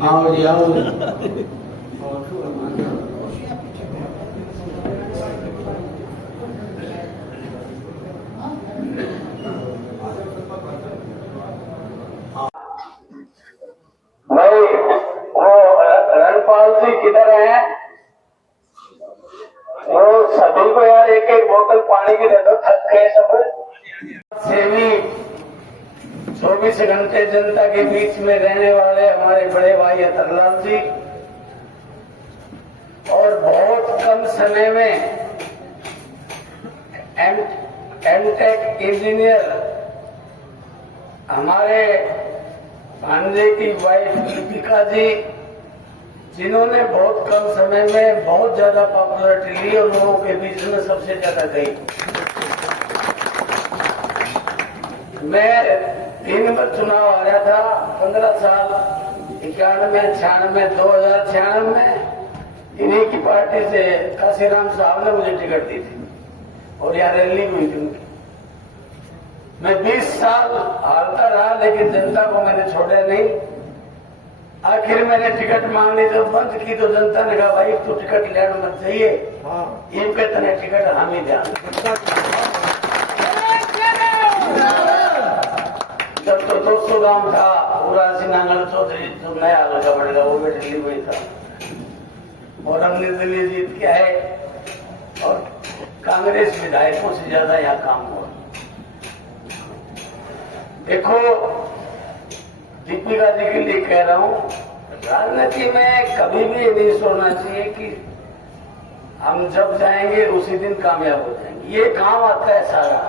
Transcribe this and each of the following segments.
आओ जी आओ। भाई वो रणपाल जी किधर है? वो सभी को यार एक एक बोतल पानी की दे दो, थक गए सब। सेवी 24 घंटे जनता के बीच में रहने वाले हमारे बड़े भाई अतरलाल जी, और बहुत कम समय में एमटेक इंजीनियर हमारे भांजे की वाइफ दीपिका जी, जिन्होंने बहुत कम समय में बहुत ज्यादा पॉपुलरिटी ली और लोगों के बीच में सबसे ज्यादा गई। मैं 3 बार चुनाव आ रहा था, 15 साल 91, 96, 2096 में इन्हीं की पार्टी से काशीराम साहब ने मुझे टिकट दी थी और यहाँ रैली हुई थी उनकी। मैं 20 साल हारता रहा लेकिन जनता को मैंने छोड़ा नहीं। आखिर मैंने टिकट मांगनी जब बंद की तो जनता ने कहा भाई तू टिकट लेना मत चाहिए, इनके तने टिकट हम ही ध्यान। जब तो 200 गांव था, पूरा नांगल चौधरी जो नया लगा पड़ेगा वो भी दिल्ली में था, और हमने दिल्ली जीत के आए और कांग्रेस विधायकों से ज्यादा यहाँ काम हुआ। देखो दीपिका जी के लिए कह रहा हूँ, राजनीति में कभी भी ये नहीं सोचना चाहिए कि हम जब जाएंगे उसी दिन कामयाब हो जाएंगे। ये काम आता है सारा,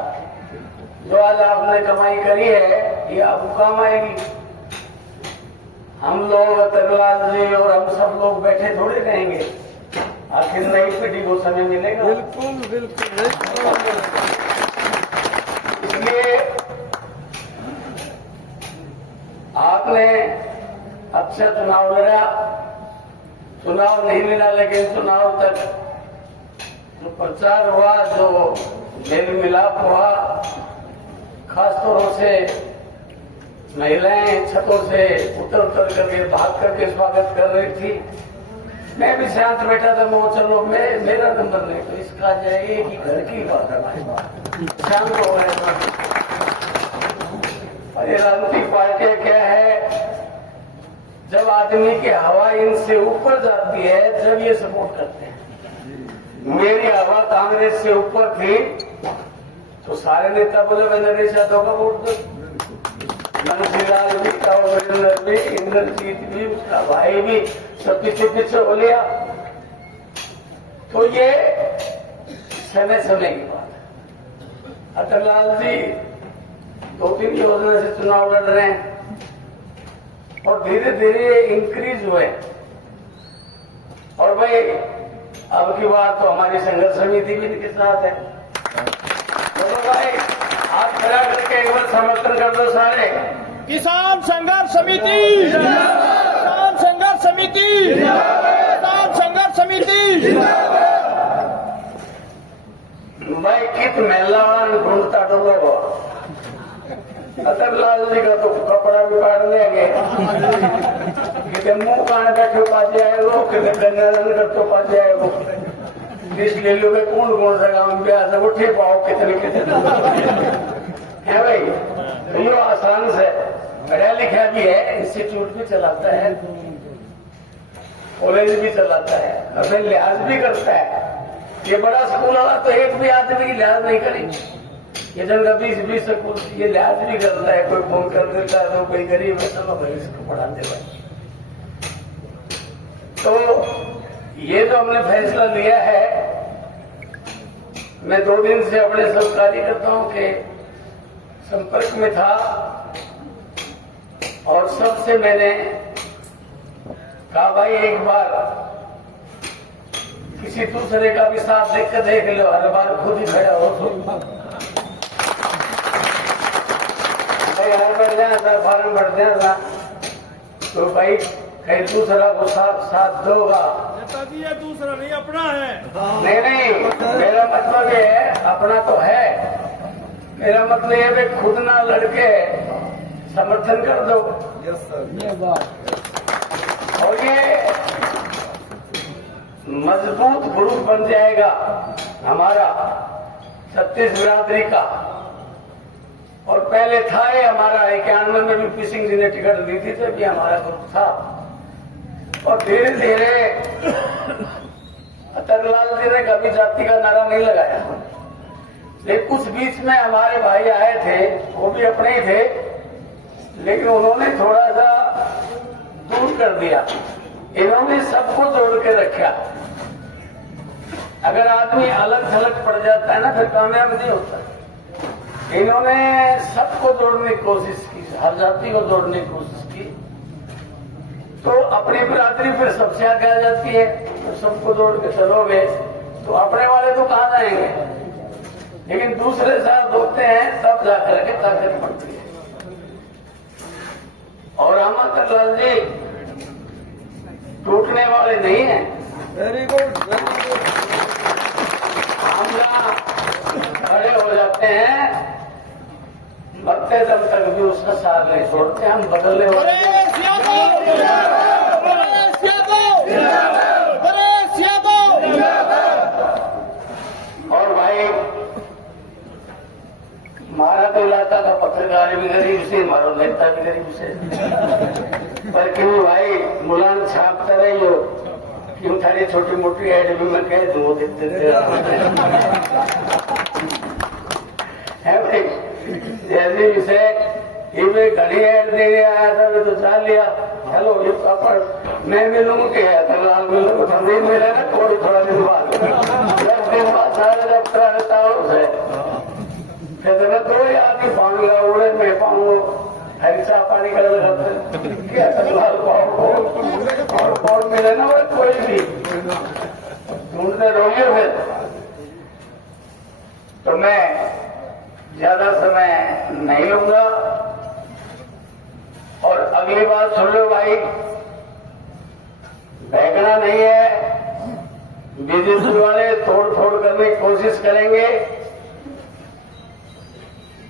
जो आज आपने कमाई करी है ये आपको काम आएगी। हम लोग अतरलाल जी और हम सब लोग बैठे थोड़े रहेंगे, आखिर नई पीढ़ी को समय मिलेगा। बिल्कुल बिल्कुल। इसलिए आपने अच्छा चुनाव लड़ा, चुनाव नहीं मिला लेकिन चुनाव तक जो प्रचार हुआ, जो मेल मिलाप हुआ, खासतौर से महिलाएं छतों से उतर उतर करके भाग करके स्वागत कर रही थी। मैं भी शांत बैठा था, मैं चलो मेरा नंबर नहीं तो इसका जाएगी कि घर की बात है, शांत हो गए। अरे राजनीतिक पार्टियां क्या है, जब आदमी की हवा इनसे ऊपर जाती है जब ये सपोर्ट करते हैं। मेरी हवा कांग्रेस से ऊपर थी तो सारे नेता बोले मैं नरेश यादव का वोट दो, मनसीलाल भी, कावरिंदर भी, इंद्रजीत भी, उसका भाई भी, सब पीछे पीछे हो लिया। तो ये समय समय की बात है। अतरलाल जी 2-3 योजना से चुनाव लड़ रहे हैं और धीरे धीरे इंक्रीज हुए। और भाई अब की बार तो हमारी संघर्ष समिति भी इनके साथ है। बोलो भाई आप खड़ा करके एक बार समर्थन कर दो सारे। किसान संघर्ष समिति, किसान संघर्ष समिति, किसान संघर्ष समिति। भाई कित मेहलान ढूंढता डोलो, अतरलाल जी का तो कपड़ा भी काट लेंगे, कितने मुंह कान बैठे पास आएगो, कितने गन्ना करते पास आएगो, ले लो कौन कौन सा काम ब्याह उठे पाओ कितने कितने है भाई। तो ये आसान से पढ़ा लिखा भी है, इंस्टीट्यूट भी चलाता है, कॉलेज भी चलाता है, अपने लिहाज भी करता है। ये बड़ा स्कूल वाला तो एक भी आदमी की लिहाज नहीं करेंगे, ये जगह 20 स्कूल ये लिहाज भी करता है। कोई फोन कर देता है तो कोई गरीब है चलो भाई इसको पढ़ाते भाई। तो ये जो हमने फैसला लिया है, मैं 2 दिन से अपने सब कार्यकर्ताओं के संपर्क में था और सबसे मैंने कहा भाई एक बार किसी दूसरे का भी साथ देख लो, हर बार खुद ही खड़ा हो तो भाई हर बढ़ जाता फॉर्म भर देना तो भाई कहीं दूसरा को साथ दोगा। नेताजी ये दूसरा नहीं अपना है। नहीं, मेरा मतलब ये है अपना तो है, मेरा मतलब ये है खुद ना लड़के समर्थन कर दो। Yes sir. ये बात और ये मजबूत ग्रुप बन जाएगा हमारा छत्तीस बिरादरी का। और पहले था ये हमारा 91 में भी पी सिंह जी ने टिकट दी थी तो भी हमारा ग्रुप था। और धीरे धीरे अतरलाल जी ने कभी जाति का नारा नहीं लगाया, लेकिन कुछ बीच में हमारे भाई आए थे, वो भी अपने ही थे, लेकिन उन्होंने थोड़ा सा दूर कर दिया। इन्होंने सबको जोड़ के रखा। अगर आदमी अलग थलग पड़ जाता है ना फिर कामयाब नहीं होता। इन्होंने सबको जोड़ने की कोशिश की, हर जाति को जोड़ने की कोशिश की, तो अपनी बिरादरी फिर सबसे आगे आ जाती है। तो सबको जोड़ के चलोगे तो अपने वाले तो कहाँ जाएंगे, लेकिन दूसरे साथ होते हैं तब जाकर के ताकत पड़ती है। और अमरलाल जी टूटने वाले नहीं है। Very good, very good. हम जहाँ खड़े हो जाते हैं मरते दम तक भी उसका साथ नहीं छोड़ते, हम बदलने वाले। और भाई हमारा तो इलाका का पत्रकार भी गरीब से, हमारा नेता भी गरीब से, पर क्यों भाई मुलान छापता रही हो, क्यों थारी छोटी मोटी एड भी मैं कह दूँ देते है भाई। जैसे विषय ये घड़ी एड देने आया था मैं तो जान लिया, चलो ये पापड़ मैं मिलूंगा क्या लाल मिलूंगा, तो नहीं मिला ना थोड़ी थोड़ा दिन बाद, 10 दिन बाद सारे दफ्तर रहता है कहते मैं तो आदमी पाऊंगा उड़े में पाऊंगा हरिचा पानी का क्या लाल और कौन मिले ना वो कोई भी ढूंढते रहोगे फिर। तो मैं ज्यादा समय नहीं लूंगा और अगली बात सुन लो भाई, बहकना नहीं है। बीजेपी वाले तोड़ फोड़ करने की कोशिश करेंगे,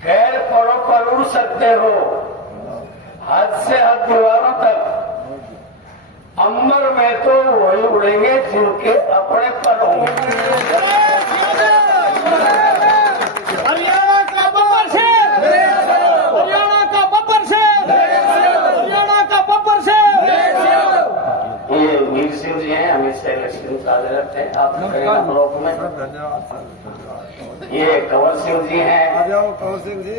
गैर पड़ों पर उड़ सकते हो हद से हद दीवारों तक, अंबर में तो वही उड़ेंगे जिनके अपने पर होंगे। हरियाणा का बब्बर शेर, हरियाणा का बब्बर शेर, हरियाणा का बब्बर शेर। ये वीर सिंह जी हैं, हमेशा इलेक्शन साझा रखते हैं आप ब्लॉक में। धन्यवाद सर, धन्यवाद। ये कंवर सिंह जी हैं। आ जाओ कंवर सिंह जी,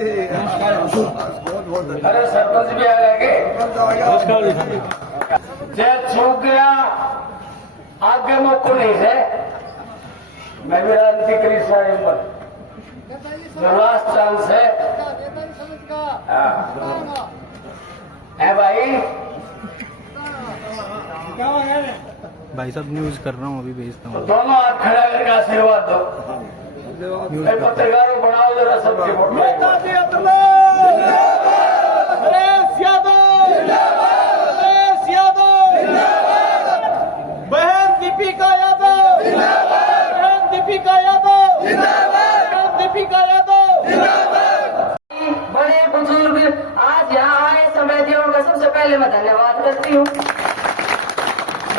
बहुत बहुत धन्यवाद। अरे सरपंच भी आ गए। जय चूक गया आगे मौको नहीं है, मैं भी राजनीति करी सारी उम्र, लास्ट चांस है। है भाई भाई साहब न्यूज कर रहा हूँ, अभी भेजता तो हूँ। दोनों हाथ खड़ा करके आशीर्वाद दो। धन्यवाद। मैं पत्रकारों बनाओ जरा सबके वोट में। नेताजी अतुल नरेश यादव, नरेश यादव, बहन दीपिका यादव, बहन दीपिका यादव, बहन दीपिका यादव। बड़े बुजुर्ग आज यहाँ आए, समय दिया उनका सबसे पहले मैं धन्यवाद करती हूँ।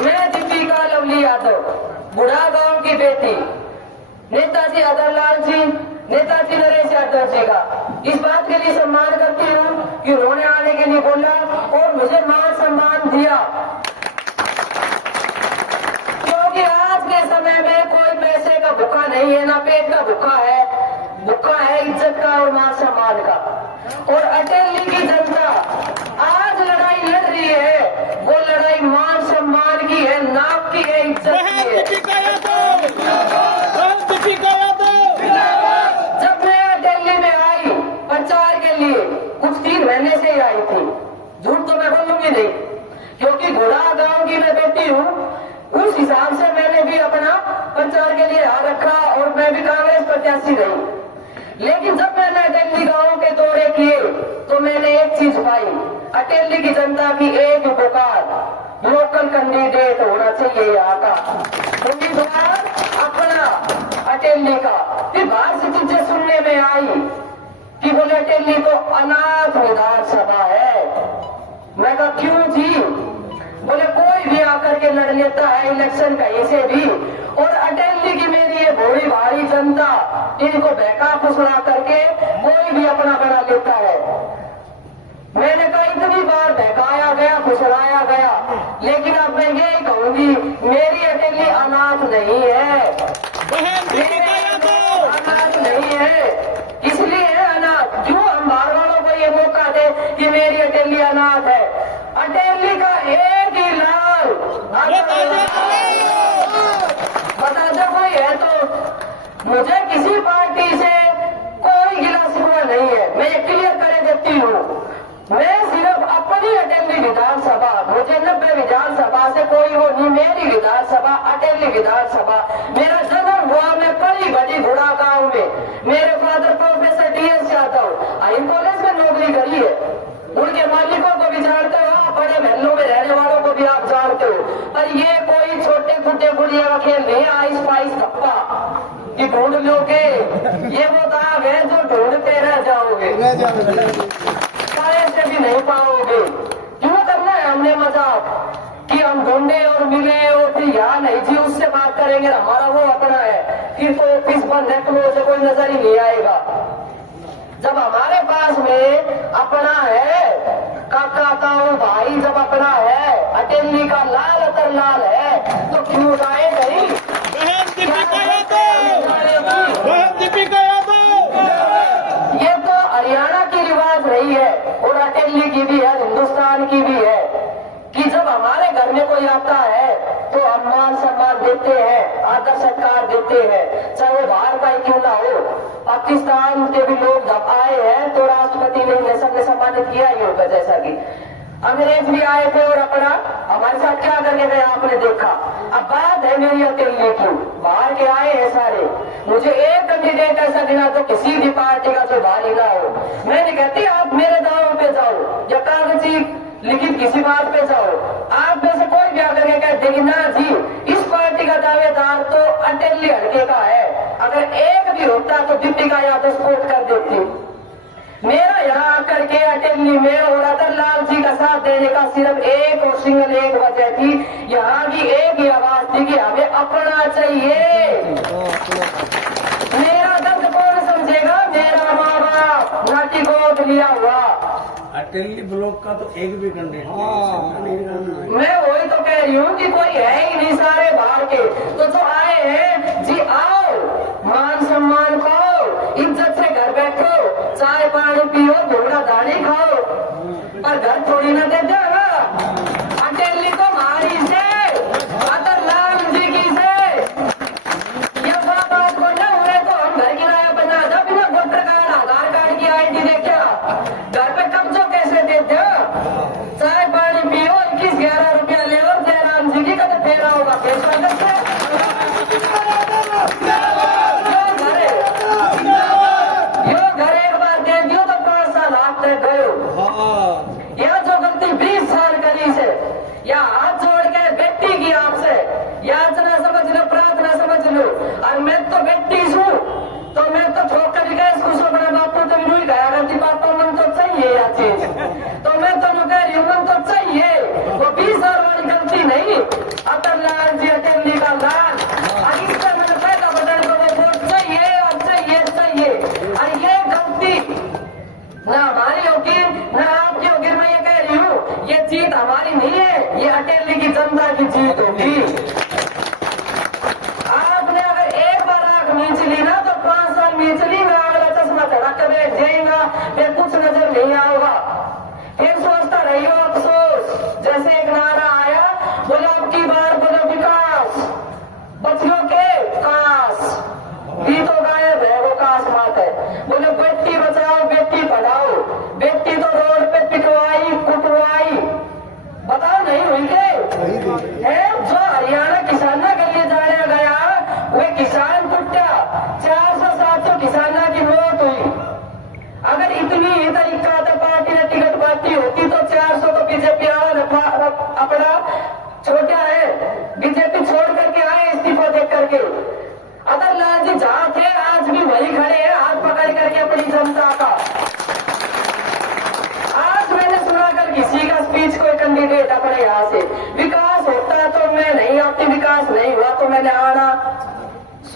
मैं दीपिका लवली यादव, बुढ़ा गांव की बेटी, नेताजी अतुल जी, नेताजी नरेश यादव जी का इस बात के लिए सम्मान करती हूँ कि उन्होंने आने के लिए बोला और मुझे मान सम्मान दिया, क्योंकि आज के समय में कोई पैसे का भूखा नहीं है, ना पेट का भूखा है इज्जत का और मान सम्मान का। और अटेली की जनता आज लड़ाई लड़ रही है, वो लड़ाई मान सम्मान की है, नाम की है, इज्जत की है। दीपिका यादव, दीपिका यादव। जब मैं दिल्ली में आई प्रचार के लिए कुछ 3 महीने से ही आई थी। झूठ तो मैं बोलूंगी नहीं, क्योंकि घोड़ा गांव की मैं बेटी हूँ, उस हिसाब से मैंने भी अपना प्रचार के लिए हाथ रखा और मैं भी कांग्रेस प्रत्याशी रही। लेकिन जब मैंने अटेली गांव के दौरे किए तो मैंने एक चीज पाई, अटेली की जनता की एक पुकार, लोकल कैंडिडेट होना चाहिए यहाँ का, उम्मीदवार अपना अटेली का। फिर बाहर से चीजें सुनने में आई कि बोले अटेली तो अनाथ विधानसभा है। मैं कहा क्यों जी? बोले कोई भी आकर के लड़ लेता है इलेक्शन कहीं से भी, और अटेली की मेरी ये भोली भारी जनता इनको बहका फुसला करके कोई भी अपना बना लेता है। मैंने कहा इतनी बार बहकाया गया, फुसलाया गया, लेकिन अब मैं यही कहूंगी मेरी अटेली अनाथ नहीं है, अनाथ नहीं है। इसलिए है अनाथ, क्यों हम बाहर वालों को ये मौका दे कि मेरी अटेली अनाथ है। अटेली का एक ही लाल बता दो कोई है तो। मुझे किसी पार्टी से कोई गिला शिकवा नहीं है, मैं ये क्लियर कर देती हूँ। मैं सिर्फ अपनी अटेली विधानसभा, मुझे 90 विधानसभा से कोई वो नहीं, मेरी विधानसभा अटेली विधानसभा। मेरा जन्म हुआ मैं पली बड़ी घोड़ा गांव में। मेरे फादर प्रोफेसर DS यादव आई कॉलेज में नौकरी करी है, उनके मालिकों को भी जानते हो, बड़े महलों में रहने वालों को भी आप जानते हो। पर ये कोई छोटे गुड्डे गुड़िया का खेल नहीं, आइस पाइस धप्पा कि ढूंढ लोगे, ये वो दाग है जो ढूंढते रह जाओगे, सारे से भी नहीं पाओगे। क्यों करना है हमने मजाक कि हम ढूंढे और मिले और फिर यहाँ नहीं जी उससे बात करेंगे, हमारा वो अपना है, फिर तो ऑफिस बंद है, क्लोज है, कोई नजर ही नहीं आएगा। जब हमारे पास में अपना है, काका ताऊ भाई जब अपना है, अटेली का लाल अतर लाल है, तो क्यों गाए नहीं? ये तो हरियाणा की रिवाज रही है और अटेली की भी है, हिंदुस्तान की भी है कि जब हमारे घर में कोई आता है तो हम मान सम्मान देते हैं, आदर सत्कार देते हैं, चाहे वो बाहर का ही क्यों ना हो। पाकिस्तान के भी लोग जब आए हैं तो राष्ट्रपति ने सबने सम्मानित किया ही होगा, जैसा कि अंग्रेज भी आए थे और अपना हमारे साथ क्या करके गए आपने देखा। अब बात है मेरी अटेली की, बाहर के आए हैं सारे, मुझे एक कैंडिडेट ऐसा देना तो किसी भी पार्टी का जो भारी ना हो। मैं नहीं कहती आप मेरे दाव पे जाओ या कागजी लिखित किसी बात पे जाओ, आप में से कोई भी आकर के कहते कि ना जी इस पार्टी का दावेदार तो अटेली हल्के का है, अगर एक भी होता तो दीपिका यादव सपोर्ट कर देती। मेरा यहाँ आकर के अटेली में और अतरलाल जी का साथ देने का सिर्फ एक और सिंगल एक वजह थी, यहाँ की एक ही आवाज थी कि हमें अपना चाहिए। मेरा दर्द कौन समझेगा? मेरा माँ बाप नाटी गोद लिया हुआ। अटेली ब्लॉक का तो एक भी कैंडिडेट मैं वही तो कह रही हूँ कि कोई है ही नहीं, सारे बाहर के। तो जो आए हैं जी आओ, मान सम्मान खाओ, इज्जत से घर बैठो, चाय पानी पियो, घोड़ा दाढ़ी खाओ, पर घर थोड़ी ना दे देगा। अटेली तो हमारी से, अतरलाल जी की से, ये बात को न हुए तो हम घर किराया बना दो बिना वोटर कार्ड आधार कार्ड की ID देखा, घर पे कब्जो कैसे देते हो? चाय पानी पियो, 21-11 रुपया ले और जयराम जी की कदम फेरा होगा पेश करते यो घर एक बार दे दियो तो 5 साल हाथ तक गए। या जो गलती 20 साल करी से, या हाथ जोड़ के बेटी की आपसे याचना समझ लो, प्रार्थना समझ लो। और मैं तो बेटी हूँ तो मैं तो ठोकर भी गए उसको बड़ा बापू तो नहीं गया करती, पापा मन तो चाहिए या चीज, तो मैं तो कह रही हूँ मन तो चाहिए। वो 20 साल वाली गलती नहीं, अतरलाल जी अटेली का लाल, और इससे मैंने पैदा बदल को वो वोट चाहिए और चाहिए चाहिए। और ये गलती ना हमारी होगी ना आपकी होगी, मैं ये कह रही हूँ ये जीत हमारी नहीं है, ये अटेली की जनता की जीत होगी। आपने अगर एक बार आंख मींच ली ना तो 5 साल मींच ली ना, अगला चश्मा चढ़ा के बैठ जाएगा, फिर कुछ नजर नहीं आओगा, फिर सोचता रही हो अफसोस। जैसे एक नारा आया, बोलो अब की बार बोलो विकास, बच्चों के कास, भी तो गायब है वो कास बात है। बोले बेटी बचाओ बेटी पढ़ाओ, जनता का। आज मैंने सुना कल किसी का स्पीच, कोई कैंडिडेट अपने यहाँ से विकास होता तो मैं नहीं आती, विकास नहीं हुआ तो मैंने आना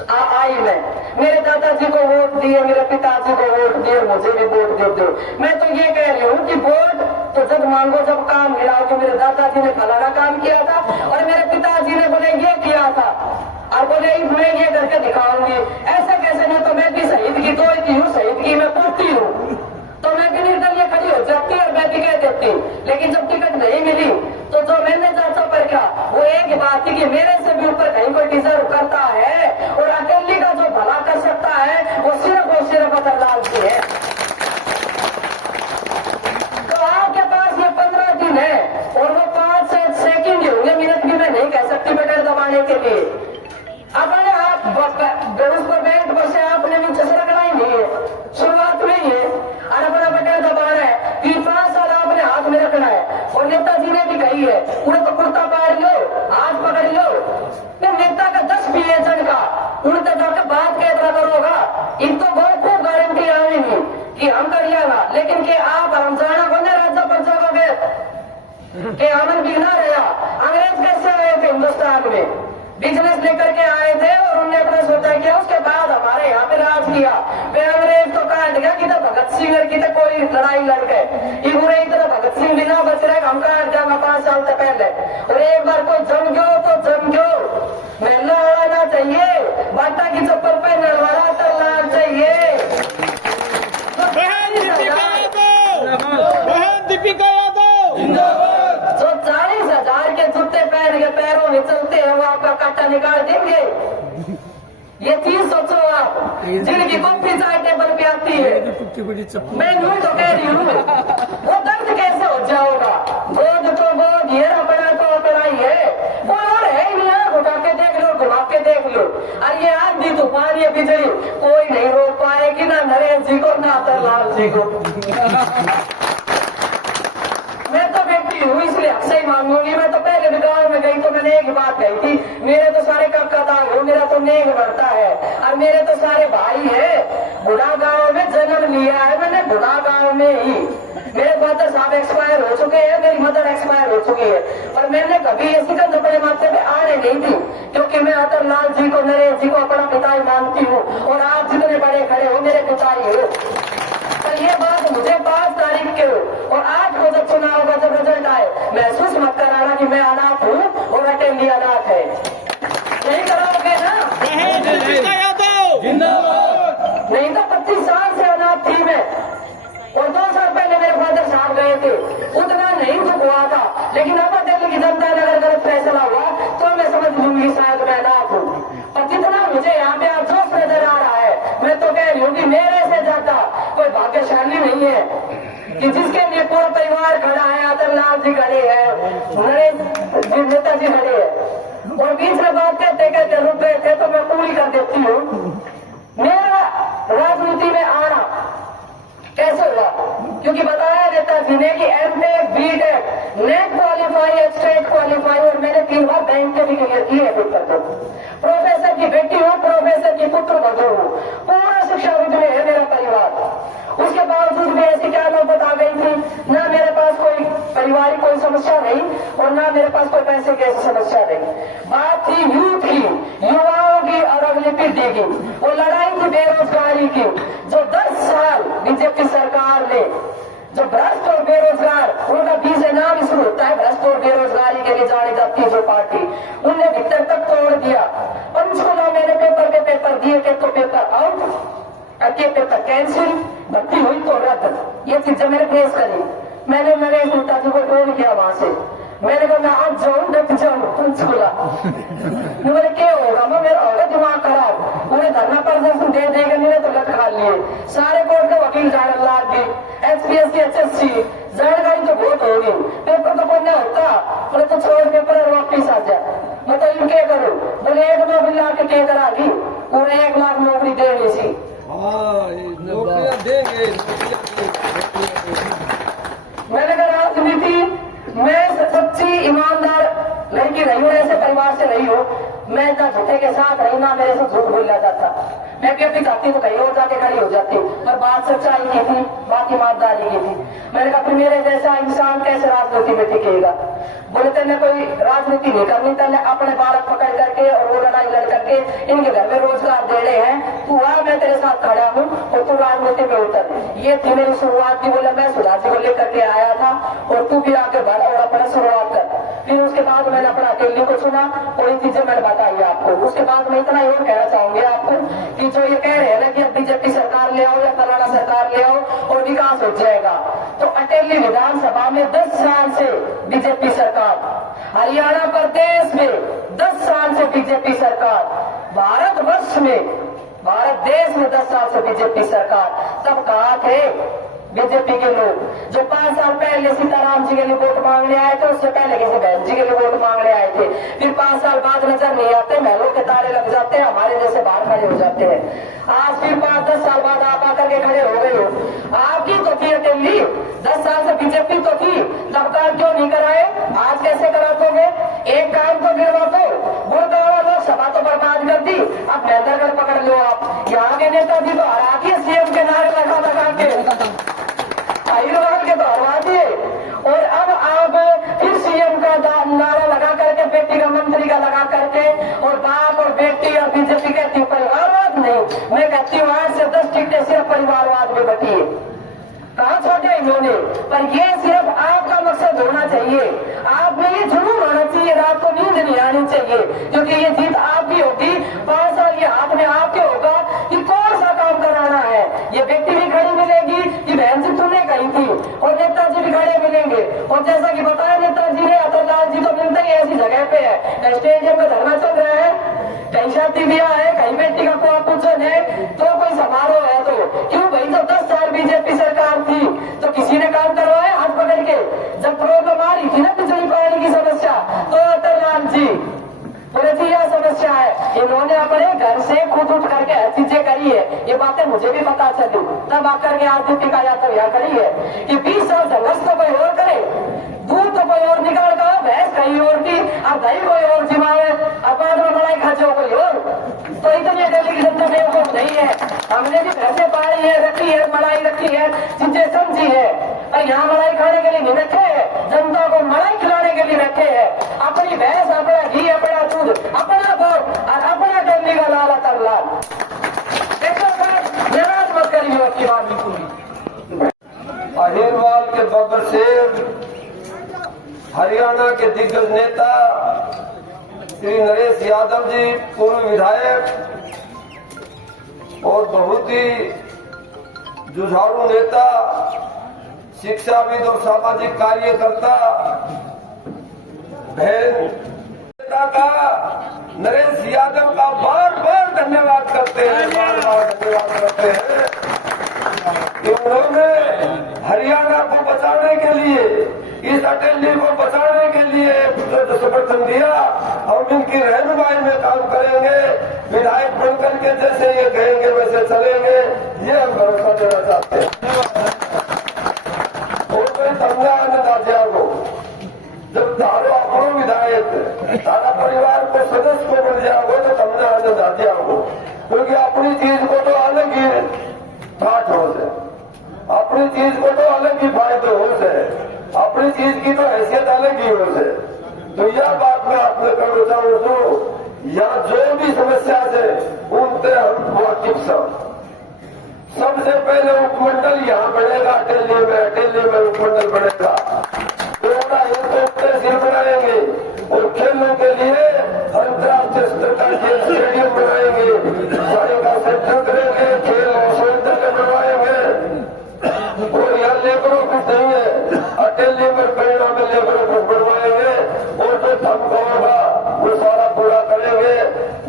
आई मैं। मेरे दादाजी को वोट दिए, मेरे पिताजी को वोट दिए, मुझे भी वोट दे दो। मैं तो ये कह रही हूँ कि वोट तो जब मांगो जब काम गिराओ कि मेरे दादाजी ने फलाना काम किया था और मेरे पिताजी ने बोले ये किया था और बोले मैं ये करके दिखाऊंगी। ऐसा कैसे नहीं, तो मैं भी शहीद की तो की हूँ, शहीद की मैं पोती हूँ, तो मैं भी निर्दल ये खड़ी हो जाती और मैं भी कह देती। लेकिन जब टिकट नहीं मिली तो जो मैंने जांचा पर क्या, वो एक बात थी कि मेरे से भी ऊपर कहीं कोई डिजर्व करता है और अकेली का जो भला कर सकता है वो सिर्फ और सिर्फ अतरलाल जी है। तो आपके पास ये 15 दिन है और वो 5 सेकंड ही होंगे, मिनट भी मैं नहीं कह सकती बटन दबाने के लिए। अपने आप उस पर बैंक पर से आपने नीचे से रखना ही नहीं है, शुरुआत में ही है और अपना बटन दबाना है। 3-5 साल आपने हाथ में रखना है। और नेताजी ने भी कही है उन्हें तो कुर्ता पाड़ लो, हाथ पकड़ लो। नेता का 10 PHN का उनसे जाकर बात कैसा करोगा, इन तो बहुत खूब गारंटी आएंगी कि हम कर लेगा, लेकिन कि आप रमजाना को राज्य पर जाओगे कि अमन भी ना रहा। अंग्रेज कैसे आए थे हिंदुस्तान में, बिजनेस लेकर के आए थे और उन्होंने अपना सोचा किया, उसके बाद हमारे यहाँ पे राज किया। वे अंग्रेज तो काट गया कि तो भगत सिंह की तो कोई लड़ाई लड़ गए, इबुरे इतना भगत सिंह बिना बच रहे, हम काट जाएगा 5 साल से पहले। और एक बार कोई जम गयो तो जम गयो, महला आना चाहिए, बाटा की चप्पल पे नलवाना तरलाल चाहिए। बहन दीपिका यादव जो 40,000 के जूते पहन के पैरों में चलते हैं वो आपका काटा निकाल देंगे। ये चीज सोचो आप, जिनकी कॉफी चाय टेबल पे आती है, मैं यूं तो कह रही हूँ, वो दर्द कैसे हो जाओगा। गोद तो गोद, ये अपना तो अपना ही है, कोई और है ही नहीं। उठा के देख लो, घुमा के देख लो, और ये आंधी तूफान ये बिजली कोई नहीं रोक पाएगी, ना नरेंद्र जी को ना तरलाल जी को। मैं तो व्यक्ति हूँ इसलिए अक्सर ही मांगूंगी। मैं तो पहले भी गाँव में गई तो मैंने एक बात कही थी, मेरे तो सारे कदार हो, मेरा तो नेक बढ़ता है और मेरे तो सारे भाई है। बुढ़ा गांव में जन्म लिया है मैंने, बुढ़ा गांव में ही। मेरे फादर साहब एक्सपायर हो चुके हैं, मेरी मदर एक्सपायर हो चुकी है, और मैंने कभी ऐसी गंज बड़े माथे पे आने नहीं दी, क्योंकि मैं अतरलाल जी को, नरेश जी को अपना पिता ही मानती हूँ और आप जितने बड़े खड़े हो मेरे पिता ही हो। पर ये बात मुझे 5 तारीख के और 8 को जब चुनाव का जब रिजल्ट आए, महसूस मत कराना कि मैं अनाथ हूँ और अटेंडी अनाथ है। नहीं कराओगे ना? नहीं तो 25 साल से अनाथ थी मैं, और 2 साल पहले मेरे फादर साहब गए थे, उतना नहीं दुख हुआ था। लेकिन अब दिल्ली की जनता ने अगर गलत फैसला हुआ तो मैं समझ लूंगी शायद मैं अनाथ हूँ। पर जितना मुझे यहाँ पे अफसोस नजर आ रहा है, मैं तो कह रही हूँ कि मेरे से ज्यादा कोई भाग्यशाली नहीं है कि जिसके लिए पूरा परिवार खड़ा है। अतरलाल जी खड़े हैं, नरेश जी नेताजी खड़े हैं, और बीच में बात कहते कहते रुक गए थे तो मैं पूरी कर देती हूँ। मेरा राजनीति में आना कैसे हुआ, क्योंकि बताया नेताजी ने कि M.Tech, B.Tech, net qualify, state qualify, और मैंने 3 बार बैंक के भी क्लियर किए पेपर को। प्रोफेसर की बेटी हूँ, प्रोफेसर की पुत्र बधू हूँ, पूरा शिक्षा विद में है मेरा परिवार। उसके बावजूद भी ऐसी क्या नौबत आ गई थी, ना मेरे पास कोई पारिवारिक कोई समस्या नहीं और ना मेरे पास कोई पैसे की ऐसी समस्या नहीं। बात थी यूथ की, युवाओं की और अगली पीढ़ी की। वो लड़ाई थी बेरोजगारी की, जो 10 साल बीजेपी सरकार ने जो भ्रष्ट और बेरोजगार, उनका बीजे नाम ही शुरू होता है भ्रष्ट और बेरोजगारी के लिए जानी जाती है जो पार्टी, उनने भीतर तक तोड़ दिया। पंचकुला मैंने पेपर पे पेपर दिए थे तो पेपर आउट, के पेपर कैंसिल, भर्ती हुई तो रद्द। ये चीजें मैंने फेस करी। मैंने नरेश नेताजी को फोन किया वहां से, मैंने कहा मैं आज जाऊं डट जाऊं पंचकुला। बोले क्या होगा, मैं मेरा होगा दिमाग खराब। उन्हें धरना प्रदर्शन दे देगा, नहीं तो लट खा लिए। सारे कोर्ट के वकील जानकार भी, SPSC HSC जानकारी तो बहुत होगी, पेपर तो कोई नहीं होता। बोले तो छोड़ पेपर और वापिस आ जा। मतलब इन क्या करूं, बोले 1 नौकरी ला के क्या करागी, उन्हें 1 लाख नौकरी देनी सी। नौकरियां देंगे। मैंने कहा राजनीति, मैं सच्ची ईमानदार लड़की नहीं हूँ, ऐसे परिवार से नहीं हूँ। मैं ना झूठे के साथ रही, ना मेरे से झूठ बोला जाता। मैं भी अपनी चाहती तो कहीं और जाके खड़ी हो जाती, पर बात सच्चाई की थी, बात ईमानदारी की थी। मैंने कहा फिर मेरे जैसा इंसान कैसे राजनीति में टिकेगा। बोले तेने कोई राजनीति नहीं करनी, तेने अपने बालक पकड़ करके और वो लड़ाई लड़ करके इनके घर में रोजगार दे रहे हैं, तू आ मैं तेरे साथ खड़ा हूँ और तू राजनीति में उतर। ये थी मेरी शुरुआत की। बोले मैं सुधा जी को लेकर के आया था और तू भी आके बढ़ और अपना शुरुआत कर। फिर उसके बाद मैंने अपना अकेले को चुना और ये चीजें मैंने बताई आपको। उसके बाद मैं इतना और कहना चाहूंगी आपको कि जो ये कह रहे हैं ना कि अब बीजेपी सरकार ले आओ या फलाना सरकार ले आओ और विकास हो जाएगा, तो अटेली विधानसभा में 10 साल से बीजेपी सरकार, हरियाणा प्रदेश में 10 साल से बीजेपी सरकार, भारतवर्ष में, भारत देश में 10 साल से बीजेपी सरकार। तब कहा थे बीजेपी के लोग जो 5 साल पहले सीताराम जी के लिए वोट मांगने आए थे, उससे पहले किसी बहन जी के लिए वोट मांगने आए थे, फिर 5 साल बाद नजर नहीं आते, महलों के ताले लग जाते हैं, हमारे जैसे बाहर खड़े हो जाते हैं। आज फिर 5-10 साल बाद आप आकर के खड़े हो गए हो। आपकी तो थी अकेली, 10 साल से बीजेपी तो थी, तब काम क्यों नहीं कराए? आज कैसे करा दोगे? एक काम तो गिरवा दो, गुड़गांव लोकसभा तो बर्बाद कर दी, अब महेंद्रगढ़ पकड़ लो। आप यहाँ के नेताजी तो हरा दिए सीएम के नारे लगा के, हैदराबाद के तो हरवा दिए, और अब आप फिर सीएम का नारा लगा करके, बेटी का मंत्री का लगा करके, और बाप और बेटी और बीजेपी कहती है परिवारवाद नहीं। मैं कहती हूँ 8 से 10 सीटें सिर्फ परिवारवाद में बटी है। कहाँ छोटे इन्होंने, पर ये सिर्फ आपका मकसद होना चाहिए। आप में ये जुनून होना चाहिए, रात को नींद नहीं आनी चाहिए, क्योंकि ये जीत आपकी होगी। 5 साल ये हाथ में आपके होगा कि कौन सा काम कराना है। ये व्यक्ति भी खड़ी मिलेगी कि बहन जी तुमने कही थी, और नेताजी भी खड़े मिलेंगे। और जैसा कि बताया नेताजी ने, अतुललाल जी तो मिलते ही ऐसी जगह पे है, स्टेडियम में धरना चल रहा है, कहीं शादी ब्याह है, कहीं बेटी का कोई पूछन है, तो कोई समारोह है, तो क्यों भाई? जब 10 साल बीजेपी सरकार थी तो किसी ने काम करवाया हाथ पकड़ के? जब प्रॉब्लम आ रही थी ना बिजली पानी की समस्या, तो अतुललाल जी बोले थी यह समस्या है, इन्होंने अपने घर से खुद उठ करके हर चीजें करी है। ये बातें मुझे भी पता चली, तब आकर के आज दीपिका यादव यहाँ करी है कि 20 साल संघर्ष तो कोई और करे, दूध तो कोई और निकाल कर, भैंस कहीं और की, अब दही कोई और जिमावे, अब बाद में मलाई खाचो कोई और। तो इतनी दिल्ली की जनता बेवकूफ नहीं है। हमने भी भैंसे पाली है, रखी है, मलाई रखी है, चीजें समझी है, और यहाँ मलाई खाने के लिए नहीं रखे है, जनता को मलाई खिलाने के लिए रखे है। अपनी भैंस, अपना घी, अपना दूध, अपना दूध और अपना दिल्ली का लाल अतुललाल। देखो सर, निराश मत करिए आपकी बात बिल्कुल। अहिरवाल के बब्बर शेर, हरियाणा के दिग्गज नेता श्री नरेश यादव जी, पूर्व विधायक और बहुत ही जुझारू नेता, शिक्षाविद और सामाजिक कार्यकर्ता, बहन नेता का नरेश यादव का बार बार धन्यवाद करते हैं, बार बार धन्यवाद करते हैं कि उन्होंने हरियाणा को बचाने के लिए, इस अटेली को बचाने के लिए जो समर्थन दिया, हम इनकी रहनुमाई में काम करेंगे, विधायक बनकर के जैसे ये कहेंगे वैसे चलेंगे, ये हम भरोसा देना चाहते हैं। और कोई समझा अन्नदाता को, जब तारो अपनो विधायक तारा परिवार को सदस्य को मिल जाओगे तो समझा अन्नदाता को, क्योंकि अपनी चीज को तो अलग ही ठाठ हो से, अपनी चीज को तो अलग ही फायदे हो से, अपनी चीज की तो हैसियत अलग ही हो से। तो यह बात मैं आपने कहना चाहूँ तो यहाँ जो भी समस्या से उनसे हम वाकिफ सब। सबसे पहले उपमंडल यहाँ बनेगा अटेली में उपमंडल बनेगा, पूरा एक तहसील बनाएंगे और खेलों के लिए अंतर्राष्ट्रीय स्तर का खेल स्टेडियम बनाएंगे, गाड़ी का सेंटर करेंगे, खेल विश्वविद्यालय बनवाएंगे। और यहाँ लेबरों कुछ नहीं है, अटेली में परिणाम में लेबरों कुछ बनवाएंगे, और जो थमका होगा वो सारा पूरा करेंगे।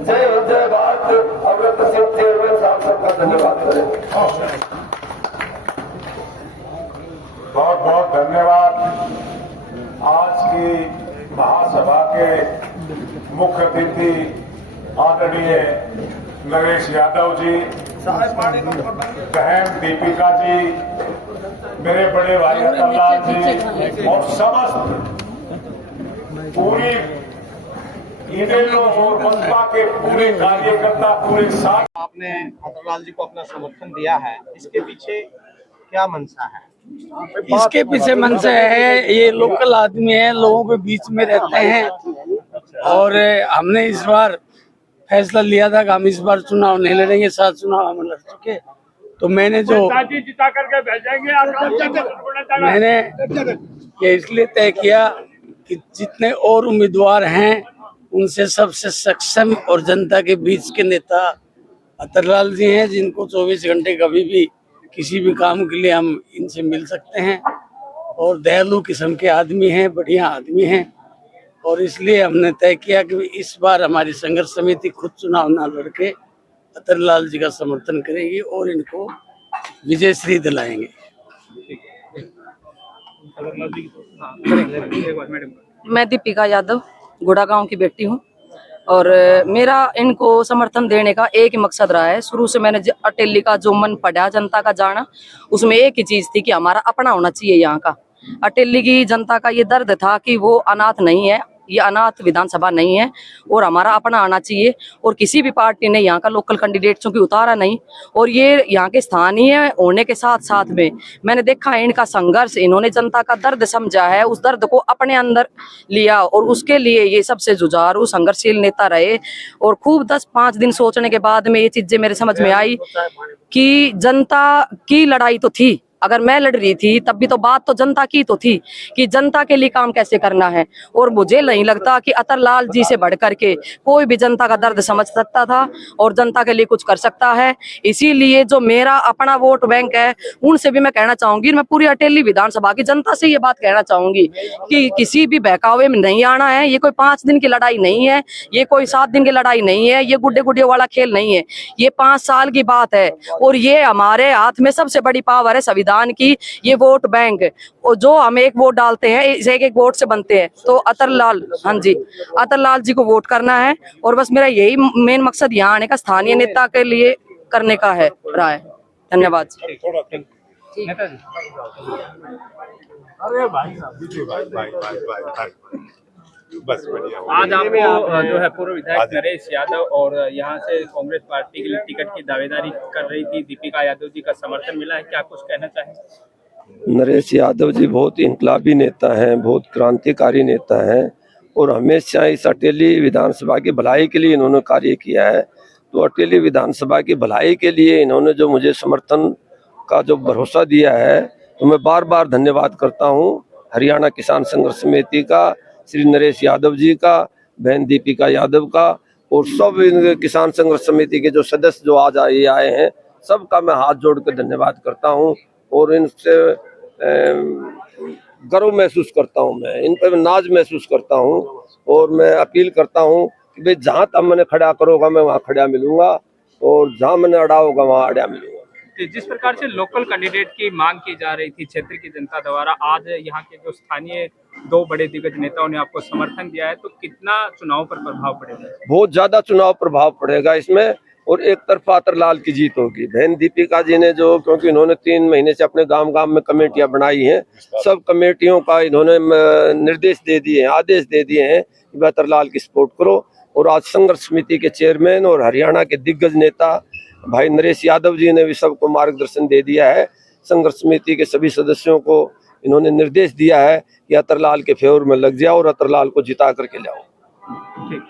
जय हिंद, जय भारत। अमृत सिंह चेयरमैन साहब सबका धन्यवाद करेंगे। बहुत बहुत धन्यवाद। आज की महासभा के मुख्य अतिथि आदरणीय नरेश यादव जी, बहन दीपिका जी, मेरे बड़े भाई अतुललाल जी और समस्त पूरी इनेलो और बसपा के पूरे कार्यकर्ता, पूरे साथ आपने अतरलाल जी को अपना समर्थन दिया है, इसके पीछे क्या मंशा है? इसके पीछे मंशा है, ये लोकल आदमी है, लोगों के बीच में रहते हैं और हमने इस बार फैसला लिया था कि हम इस बार चुनाव नहीं लड़ेंगे, 7 चुनाव हम लड़ चुके। तो मैंने जिता करके भेजेंगे। मैंने ये इसलिए तय किया कि जितने और उम्मीदवार हैं उनसे सबसे सक्षम और जनता के बीच के नेता अतरलाल जी हैं, जिनको 24 घंटे कभी भी किसी भी काम के लिए हम इनसे मिल सकते हैं और दयालु किस्म के आदमी हैं, बढ़िया आदमी हैं। और इसलिए हमने तय किया कि इस बार हमारी संघर्ष समिति खुद चुनाव ना लड़के अतरलाल जी का समर्थन करेगी और इनको विजय श्री दिलाएंगे। मैं दीपिका यादव गुड़ा गांव की बेटी हूं और मेरा इनको समर्थन देने का एक ही मकसद रहा है। शुरू से मैंने अटेली का जो मन पड़ा जनता का जाना, उसमें एक ही चीज थी कि हमारा अपना होना चाहिए। यहाँ का अटेली की जनता का ये दर्द था कि वो अनाथ नहीं है, ये अनाथ विधानसभा नहीं है और हमारा अपना आना चाहिए। और किसी भी पार्टी ने यहाँ का लोकल कैंडिडेट्सों की उतारा नहीं और ये यहाँ के स्थानीय होने के साथ साथ में मैंने देखा है इनका संघर्ष, इन्होंने जनता का दर्द समझा है, उस दर्द को अपने अंदर लिया और उसके लिए ये सबसे जुझारू संघर्षशील नेता रहे। और खूब 10-5 दिन सोचने के बाद में ये चीजें मेरे समझ में आई कि जनता की लड़ाई तो थी, अगर मैं लड़ रही थी तब भी तो बात तो जनता की तो थी कि जनता के लिए काम कैसे करना है। और मुझे नहीं लगता कि अतरलाल जी से बढ़ करके कोई भी जनता का दर्द समझ सकता था और जनता के लिए कुछ कर सकता है। इसीलिए जो मेरा अपना वोट बैंक है, उनसे भी मैं कहना चाहूंगी, मैं पूरी अटेली विधानसभा की जनता से ये बात कहना चाहूंगी कि किसी भी बहकावे में नहीं आना है। ये कोई 5 दिन की लड़ाई नहीं है, ये कोई 7 दिन की लड़ाई नहीं है, ये गुड्डे गुड्डे वाला खेल नहीं है, ये 5 साल की बात है। और ये हमारे हाथ में सबसे बड़ी पावर है संविधान की, ये वोट बैंक। और जो हम एक वोट डालते हैं, इस एक वोट से बनते हैं। तो अतरलाल, हाँ जी, अतरलाल जी को वोट करना है और बस मेरा यही मेन मकसद यहाँ आने का स्थानीय नेता के लिए करने का है रहा है। धन्यवाद। अरे भाई साहब, बस बढ़िया। आज आपको जो है पूर्व विधायक नरेश यादव और यहाँ से कांग्रेस पार्टी के लिए टिकट की दावेदारी कर रही थी दीपिका यादव जी का समर्थन मिला है, क्या कुछ कहना चाहेंगे? नरेश यादव जी बहुत इनकलाबी नेता हैं, बहुत क्रांतिकारी नेता हैं और हमेशा इस अटेली विधानसभा की भलाई के लिए इन्होंने कार्य किया है। तो अटेली विधानसभा की भलाई के लिए इन्होंने जो मुझे समर्थन का जो भरोसा दिया है, तो मैं बार बार धन्यवाद करता हूँ हरियाणा किसान संघर्ष समिति का, श्री नरेश यादव जी का, बहन दीपिका यादव का और सब किसान संघर्ष समिति के जो सदस्य जो आज आए हैं, सबका मैं हाथ जोड़ कर धन्यवाद करता हूं और इनसे गर्व महसूस करता हूं, मैं इन पर नाज महसूस करता हूं और मैं अपील करता हूं कि भाई जहां तक मैंने खड़ा करोगा मैं वहां खड़ा मिलूंगा और जहां मैंने अड़ा होगा वहां अड़ा मिलूंगा। जिस प्रकार से लोकल कैंडिडेट की मांग की जा रही थी क्षेत्र की जनता द्वारा, आज यहाँ के जो स्थानीय 2 बड़े दिग्गज नेताओं ने आपको समर्थन दिया है, तो कितना चुनाव पर प्रभाव पड़ेगा? बहुत ज्यादा चुनाव प्रभाव पड़ेगा इसमें और एक तरफा अतरलाल की जीत होगी। बहन दीपिका जी ने जो, क्योंकि इन्होंने 3 महीने से अपने गांव में कमेटियां बनाई हैं, सब कमेटियों का इन्होंने निर्देश दे दिए हैं, आदेश दे दिए हैं कि अतरलाल की सपोर्ट करो। और आज संघर्ष समिति के चेयरमैन और हरियाणा के दिग्गज नेता भाई नरेश यादव जी ने भी सबको मार्गदर्शन दे दिया है। संघर्ष समिति के सभी सदस्यों को इन्होंने निर्देश दिया है कि अतरलाल के फेवर में लग जाओ और अतरलाल को जिता करके लाओ। ठीक।